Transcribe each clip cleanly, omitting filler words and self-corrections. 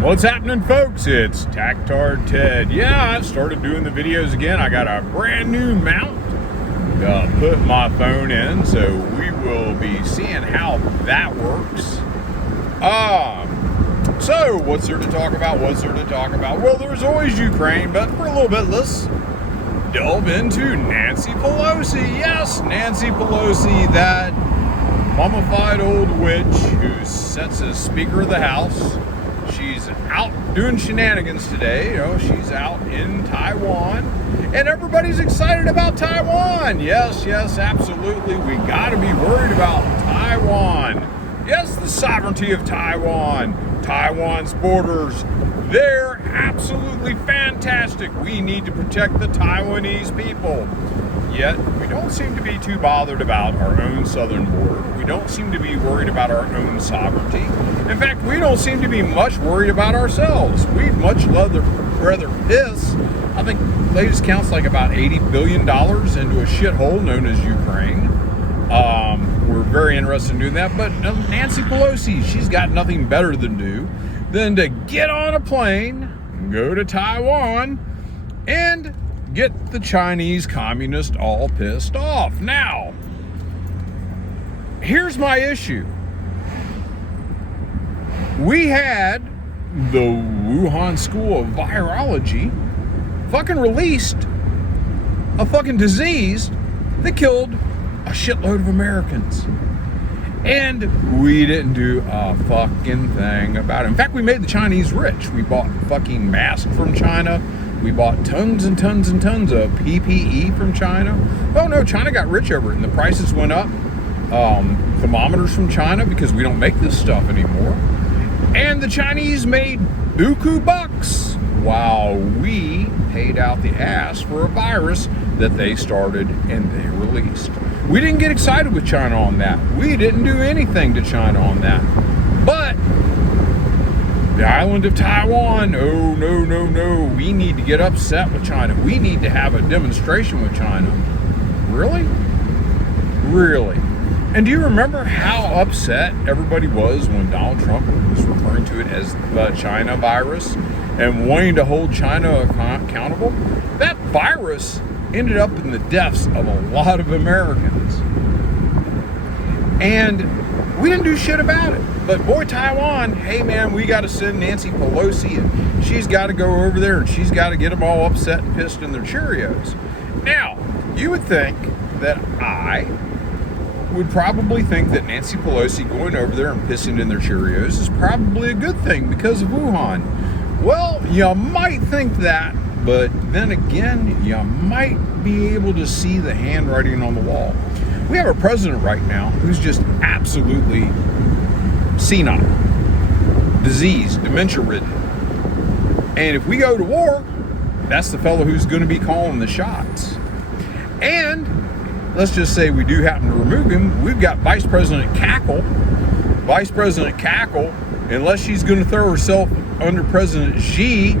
What's happening, folks? It's Tactard Ted. Yeah, I've started doing the videos again. I got a brand new mount to put my phone in, so we will be seeing how that works. So what's there to talk about? Well, there's always Ukraine, but for a little bit, let's delve into Nancy Pelosi. Yes, Nancy Pelosi, that mummified old witch who sits as Speaker of the House. She's out doing shenanigans today. She's out in Taiwan, and everybody's excited about Taiwan. Yes, absolutely. We got to be worried about Taiwan. Yes, the sovereignty of Taiwan. Taiwan's borders, they're absolutely fantastic. We need to protect the Taiwanese people. Yet, we don't seem to be too bothered about our own southern border. We don't seem to be worried about our own sovereignty. In fact, we don't seem to be much worried about ourselves. We'd much rather piss, I think latest counts like about $80 billion into a shithole known as Ukraine. We're very interested in doing that, but Nancy Pelosi, she's got nothing better to do than to get on a plane, go to Taiwan, and get the Chinese communists all pissed off. Now, here's my issue. We had the Wuhan School of Virology fucking released a fucking disease that killed a shitload of Americans. And we didn't do a fucking thing about it. In fact, we made the Chinese rich. We bought fucking masks from China. We bought tons and tons and tons of PPE from China. Oh no, China got rich over it, and the prices went up. Thermometers from China, because we don't make this stuff anymore. And the Chinese made buku bucks while we paid out the ass for a virus that they started and they released. We didn't get excited with China on that. We didn't do anything to China on that. But the island of Taiwan, oh, no. We need to get upset with China. We need to have a demonstration with China. Really? And do you remember how upset everybody was when Donald Trump was referring to it as the China virus and wanting to hold China accountable? That virus ended up in the deaths of a lot of Americans. And we didn't do shit about it. But boy, Taiwan, hey man, we got to send Nancy Pelosi, and she's got to go over there and she's got to get them all upset and pissed in their Cheerios. Now, you would think that I would probably think that Nancy Pelosi going over there and pissing in their Cheerios is probably a good thing because of Wuhan. Well, you might think that, but then again, you might be able to see the handwriting on the wall. We have a president right now who's just absolutely senile, diseased, dementia-ridden. And if we go to war, that's the fellow who's going to be calling the shots. And let's just say we do happen to remove him, we've got Vice President Cackle. Vice President Cackle, unless she's going to throw herself under President Xi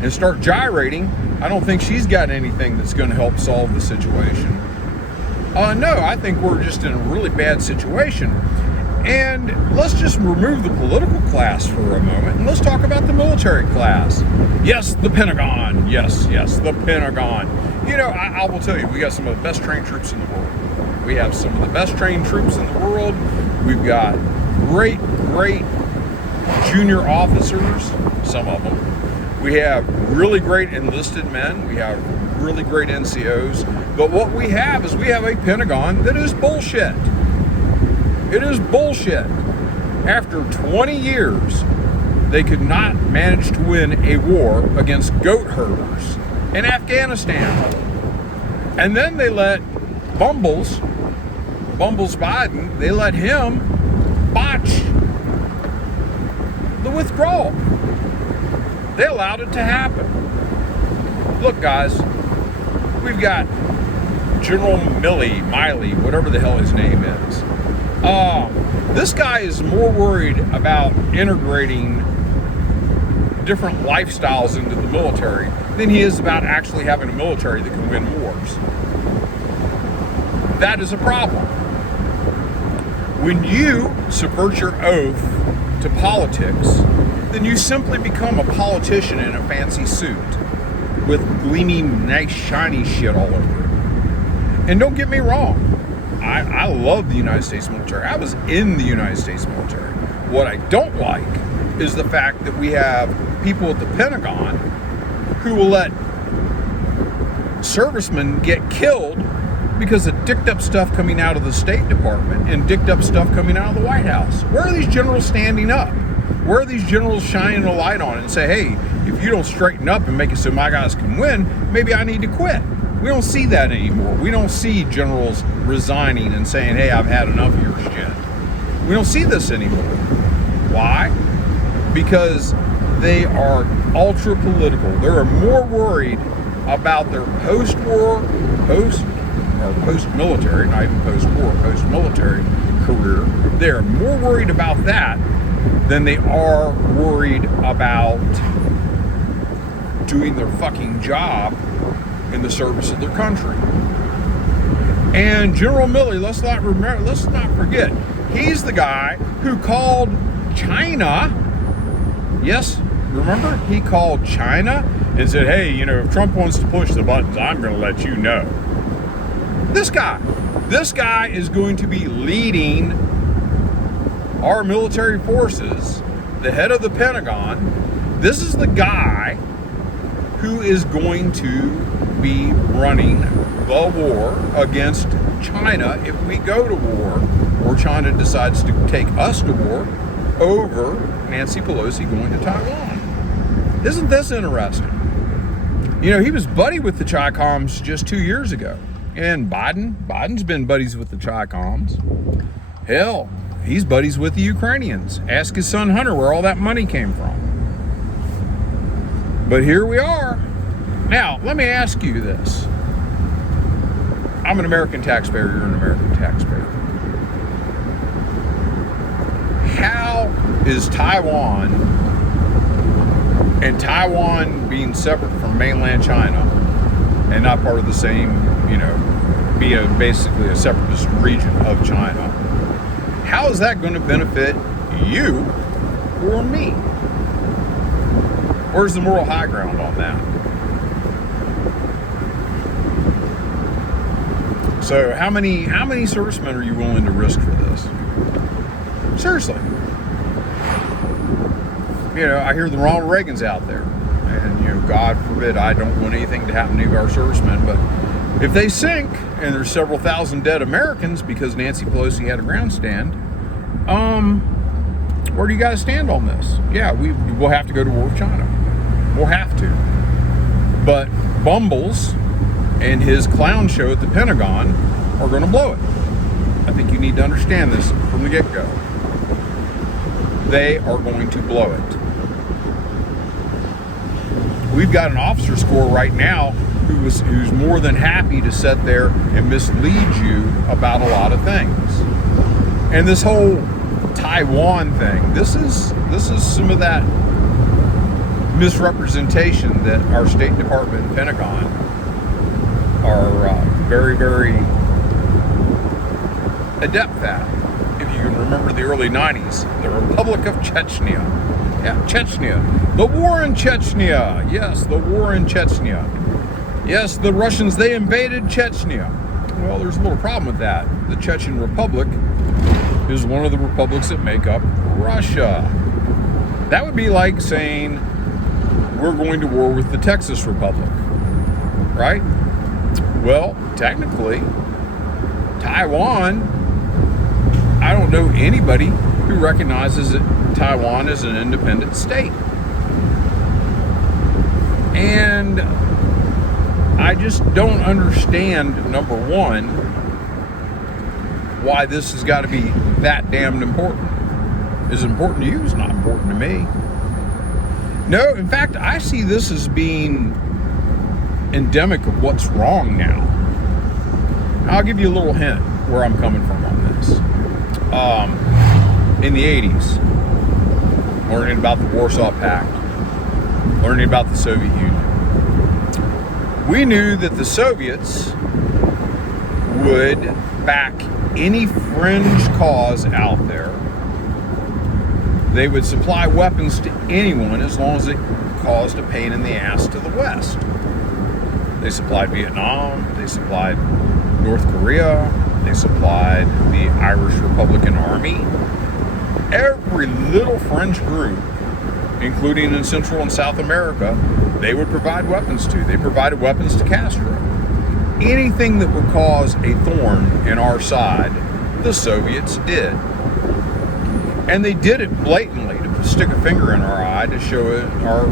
and start gyrating, I don't think she's got anything that's going to help solve the situation. No, I think we're just in a really bad situation. And let's just remove the political class for a moment, and let's talk about the military class. Yes, the Pentagon. Yes, the Pentagon. I will tell you, we got some of the best trained troops in the world. We have some of the best trained troops in the world. We've got great junior officers, some of them. We have really great enlisted men. We have really great NCOs. But what we have is we have a Pentagon that is bullshit. It is bullshit. After 20 years, they could not manage to win a war against goat herders in Afghanistan. And then they let Bumbles Biden, they let him botch the withdrawal. They allowed it to happen. Look, guys, we've got General Miley, whatever the hell his name is. This guy is more worried about integrating different lifestyles into the military than he is about actually having a military that can win wars. That is a problem. When you subvert your oath to politics, then you simply become a politician in a fancy suit with gleaming, nice, shiny shit all over it. And don't get me wrong, I love the United States military. I was in the United States military. What I don't like is the fact that we have people at the Pentagon who will let servicemen get killed because of dicked up stuff coming out of the State Department and dicked up stuff coming out of the White House. Where are these generals standing up? Where are these generals shining a light on it and say, hey, if you don't straighten up and make it so my guys can win, maybe I need to quit? We don't see that anymore. We don't see generals resigning and saying, hey, I've had enough of your shit. We don't see this anymore. Why? Because they are ultra political. They're more worried about their post-war, post-military, not even post-war, post-military career. They're more worried about that than they are worried about doing their fucking job in the service of their country. And General Milley, let's not forget, he's the guy who called China. Yes, remember? He called China and said, hey, if Trump wants to push the buttons, I'm going to let you know. This guy is going to be leading our military forces, the head of the Pentagon. This is the guy who is going to be running the war against China if we go to war, or China decides to take us to war over Nancy Pelosi going to Taiwan. Isn't this interesting? He was buddy with the Chi-Coms just 2 years ago. And Biden's been buddies with the Chi-Coms. Hell, he's buddies with the Ukrainians. Ask his son Hunter where all that money came from. But here we are. Now, let me ask you this. I'm an American taxpayer, you're an American taxpayer. How is Taiwan, and Taiwan being separate from mainland China and not part of the same, be basically a separatist region of China, how is that going to benefit you or me? Where's the moral high ground on that? So how many servicemen are you willing to risk for this? Seriously. I hear the Ronald Reagans out there. And, God forbid, I don't want anything to happen to any of our servicemen. But if they sink, and there's several thousand dead Americans because Nancy Pelosi had a grandstand, where do you guys stand on this? Yeah, we'll have to go to war with China. We'll have to. But Bumbles and his clown show at the Pentagon are going to blow it. I think you need to understand this from the get-go. They are going to blow it. We've got an officer's corps right now who's more than happy to sit there and mislead you about a lot of things. And this whole Taiwan thing, this is some of that misrepresentation that our State Department and Pentagon are very, very adept at. If you can remember the early 90s, the Republic of Chechnya. Yeah, Chechnya. The war in Chechnya. Yes, the war in Chechnya. Yes, the Russians, they invaded Chechnya. Well, there's a little problem with that. The Chechen Republic is one of the republics that make up Russia. That would be like saying we're going to war with the Texas Republic, right? Well, technically, Taiwan, I don't know anybody who recognizes that Taiwan as an independent state. And I just don't understand, number one, why this has got to be that damned important. Is it important to you? It's not important to me. No, in fact, I see this as being endemic of what's wrong now. I'll give you a little hint where I'm coming from on this. In the 80s, learning about the Warsaw Pact, learning about the Soviet Union, we knew that the Soviets would back any fringe cause out there They would supply weapons to anyone as long as it caused a pain in the ass to the West. They supplied Vietnam, they supplied North Korea, they supplied the Irish Republican Army. Every little fringe group, including in Central and South America, they would provide weapons to. They provided weapons to Castro. Anything that would cause a thorn in our side, the Soviets did. And they did it blatantly to stick a finger in our eye to show our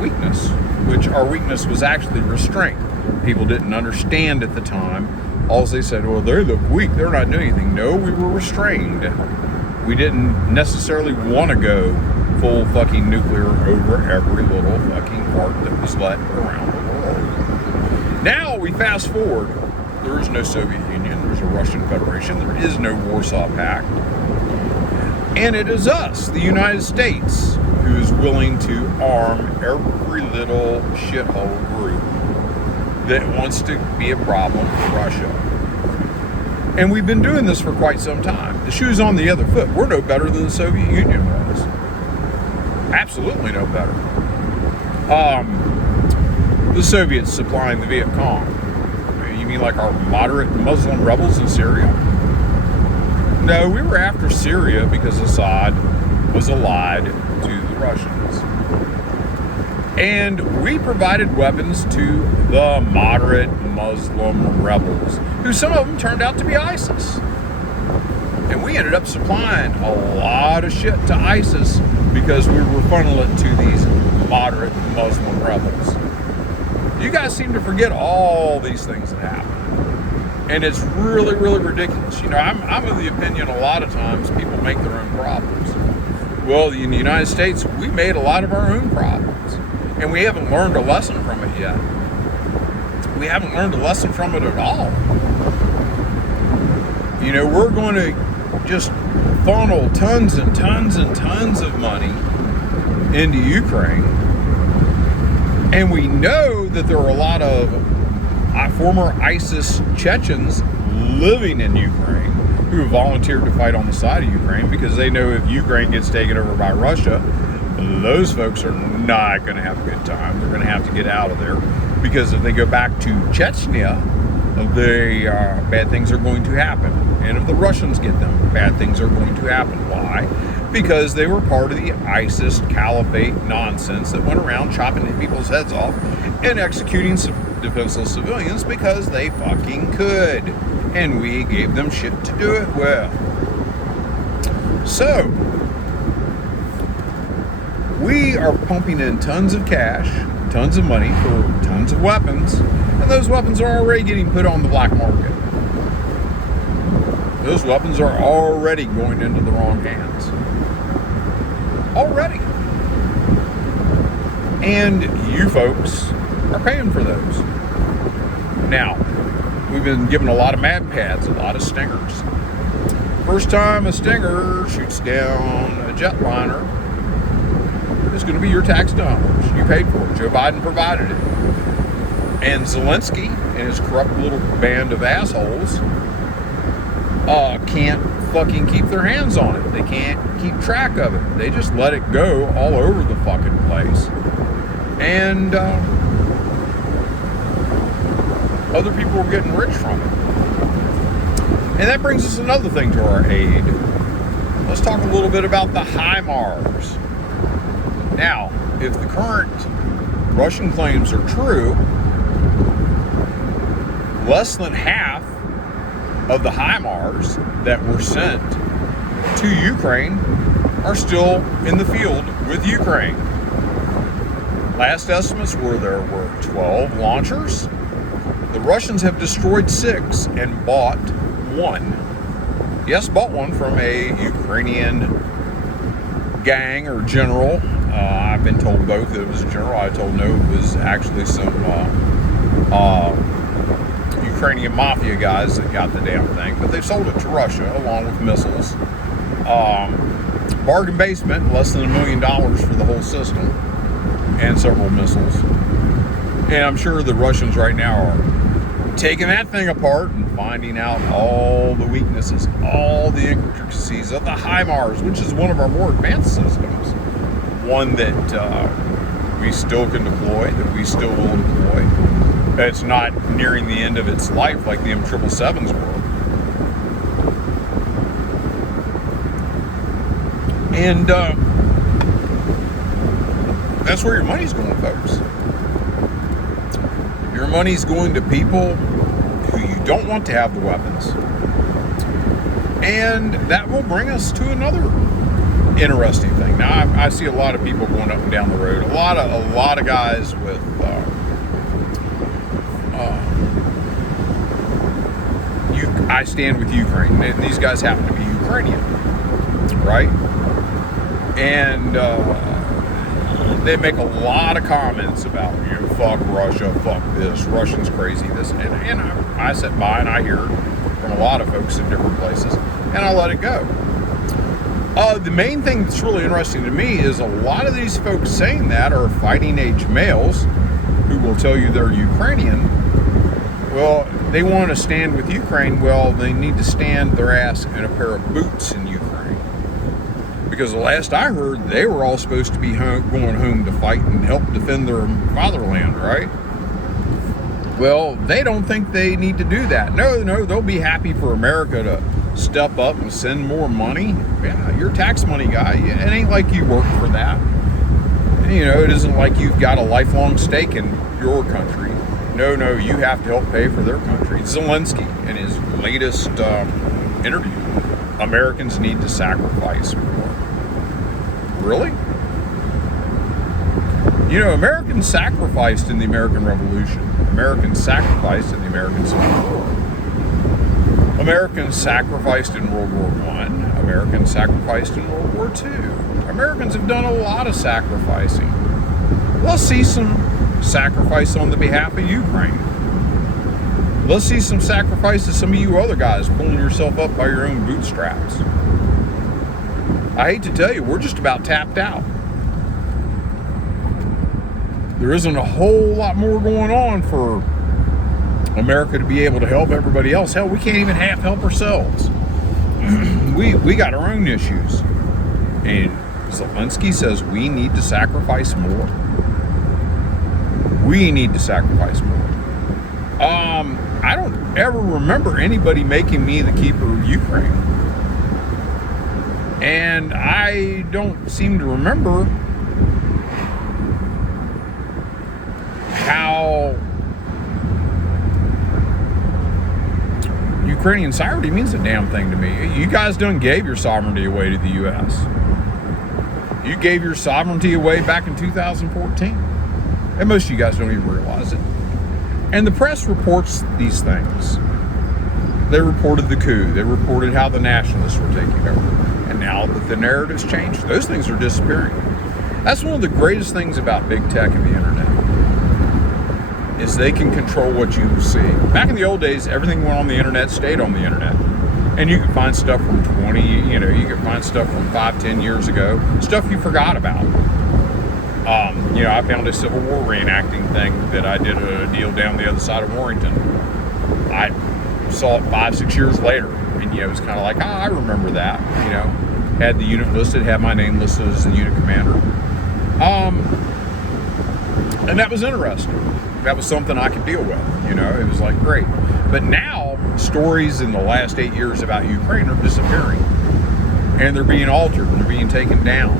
weakness, which our weakness was actually restraint. People didn't understand at the time. All they said, well, they look weak, they're not doing anything. No, we were restrained. We didn't necessarily want to go full fucking nuclear over every little fucking part that was let around the world. Now we fast forward. There is no Soviet Union, there's a Russian Federation, there is no Warsaw Pact. And it is us, the United States, who is willing to arm every little shithole group that wants to be a problem for Russia. And we've been doing this for quite some time. The shoe's on the other foot. We're no better than the Soviet Union was. Absolutely no better. The Soviets supplying the Viet Cong. You mean like our moderate Muslim rebels in Syria? No, we were after Syria because Assad was allied to the Russians. And we provided weapons to the moderate Muslim rebels, who some of them turned out to be ISIS. And we ended up supplying a lot of shit to ISIS because we were funneling it to these moderate Muslim rebels. You guys seem to forget all these things that happen. And it's really, really ridiculous. You know, I'm of the opinion a lot of times people make their own problems. Well, in the United States, we made a lot of our own problems. And we haven't learned a lesson from it yet. We haven't learned a lesson from it at all. You know, we're going to just funnel tons and tons and tons of money into Ukraine. And we know that there are a lot of former ISIS Chechens living in Ukraine who have volunteered to fight on the side of Ukraine because they know if Ukraine gets taken over by Russia, those folks are not going to have a good time. They're going to have to get out of there because if they go back to Chechnya, bad things are going to happen. And if the Russians get them, bad things are going to happen. Why? Because they were part of the ISIS caliphate nonsense that went around chopping people's heads off and executing defenseless civilians because they fucking could. And we gave them shit to do it with. So, we are pumping in tons of cash, tons of money for tons of weapons, and those weapons are already getting put on the black market. Those weapons are already going into the wrong hands. Already. And you folks are paying for those. Now, we've been given a lot of mad pads, a lot of stingers. First time a stinger shoots down a jetliner, it's going to be your tax dollars. You paid for it. Joe Biden provided it. And Zelensky and his corrupt little band of assholes can't fucking keep their hands on it. They can't keep track of it. They just let it go all over the fucking place. And other people are getting rich from it. And that brings us another thing to our aid. Let's talk a little bit about the HIMARS. Now, if the current Russian claims are true, less than half of the HIMARS that were sent to Ukraine are still in the field with Ukraine. Last estimates were there were 12 launchers. The Russians have destroyed 6 and bought 1. Yes, bought one from a Ukrainian gang or general. I've been told both. It was a general. I told no, it was actually some Ukrainian mafia guys that got the damn thing. But they sold it to Russia along with missiles. Bargain basement, less than $1 million for the whole system and several missiles. And I'm sure the Russians right now are taking that thing apart and finding out all the weaknesses, all the intricacies of the HIMARS, which is one of our more advanced systems, one that we still can deploy, that we still will deploy. It's not nearing the end of its life like the M777s were. And that's where your money's going, folks. Your money's going to people who you don't want to have the weapons. And that will bring us to another interesting thing. Now, I see a lot of people going up and down the road. A lot of guys with I stand with Ukraine. And these guys happen to be Ukrainian, right? And they make a lot of comments about, fuck Russia, fuck this, Russians crazy, this, and I sit by and I hear from a lot of folks in different places, and I let it go. The main thing that's really interesting to me is a lot of these folks saying that are fighting age males who will tell you they're Ukrainian. Well, they want to stand with Ukraine. Well, they need to stand their ass in a pair of boots in Ukraine. Because the last I heard, they were all supposed to be going home to fight and help defend their fatherland, right? Well, they don't think they need to do that. No, they'll be happy for America to step up and send more money. Yeah, you're a tax money guy. It ain't like you work for that. It isn't like you've got a lifelong stake in your country. No, you have to help pay for their country. Zelensky, in his latest interview, Americans need to sacrifice more. Really? Americans sacrificed in the American Revolution. Americans sacrificed in the American Civil War. Americans sacrificed in World War I. Americans sacrificed in World War II. Americans have done a lot of sacrificing. Let's see some sacrifice on the behalf of Ukraine. Let's see some sacrifice of some of you other guys pulling yourself up by your own bootstraps. I hate to tell you, we're just about tapped out. There isn't a whole lot more going on for America to be able to help everybody else. Hell, we can't even half help ourselves. we got our own issues. And Zelensky says we need to sacrifice more. We need to sacrifice more. I don't ever remember anybody making me the keeper of Ukraine. And I don't seem to remember how Ukrainian sovereignty means a damn thing to me. You guys done gave your sovereignty away to the U.S. You gave your sovereignty away back in 2014. And most of you guys don't even realize it. And the press reports these things. They reported the coup. They reported how the nationalists were taking over. And now that the narrative's changed, those things are disappearing. That's one of the greatest things about big tech and the internet, is they can control what you see. Back in the old days, everything went on the internet, stayed on the internet. And you could find stuff from you could find stuff from 5-10 years ago, stuff you forgot about. I found a Civil War reenacting thing that I did a deal down the other side of Warrington. I saw it 5-6 years later, and it was kind of like, I remember that. Had the unit listed, had my name listed as the unit commander. And that was interesting. That was something I could deal with. It was like, great. But now, stories in the last 8 years about Ukraine are disappearing. And they're being altered, and they're being taken down.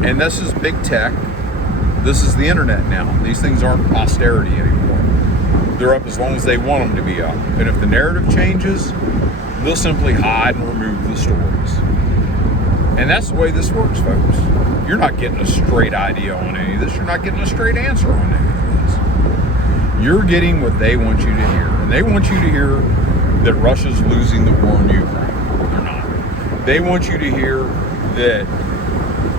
And this is big tech. This is the internet now. These things aren't posterity anymore. They're up as long as they want them to be up. And if the narrative changes, they'll simply hide and remove the stories. And that's the way this works, folks. You're not getting a straight idea on any of this. You're not getting a straight answer on any of this. You're getting what they want you to hear. And they want you to hear that Russia's losing the war in Ukraine. They're not. They want you to hear that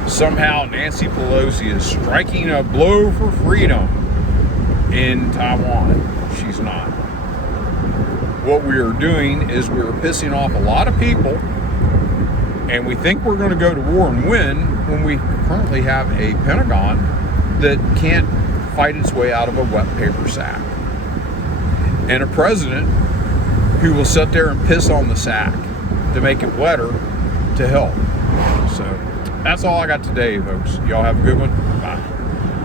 somehow Nancy Pelosi is striking a blow for freedom in Taiwan. She's not. What we are doing is we're pissing off a lot of people, and we think we're going to go to war and win when we currently have a Pentagon that can't fight its way out of a wet paper sack. and a president who will sit there and piss on the sack to make it wetter to help. So that's all I got today, folks. Y'all have a good one.